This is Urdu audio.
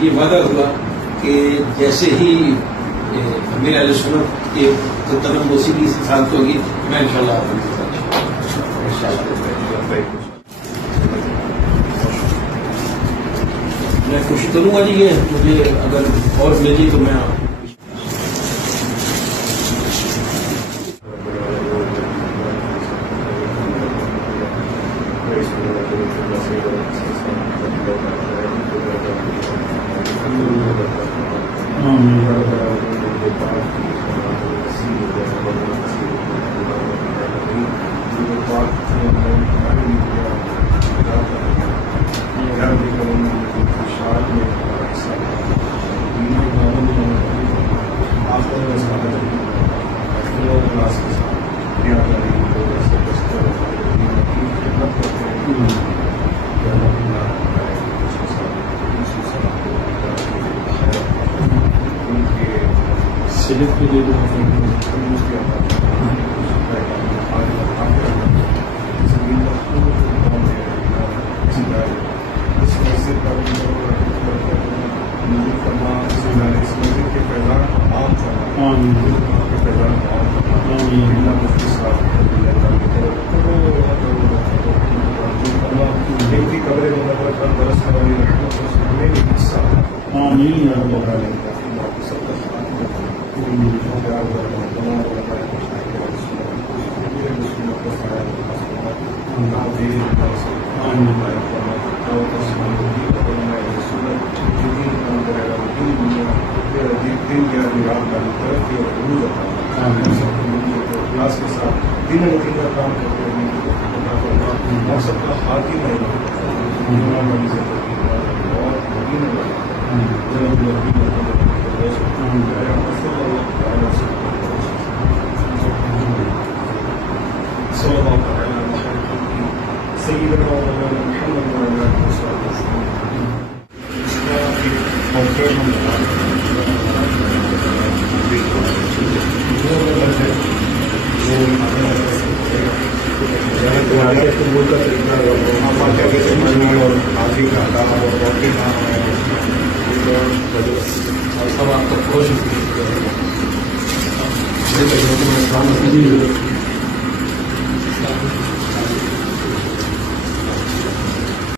یہ وعدہ ہوا کہ جیسے ہی امیر اہل سنت کے قدم بوسی کی سالت ہوگی میں انشاءاللہ آپ کے ساتھ میں کوشش کروں گا جی یہ مجھے اگر اور ملی تو میں سلپ بھی دے دوں سب آپ کو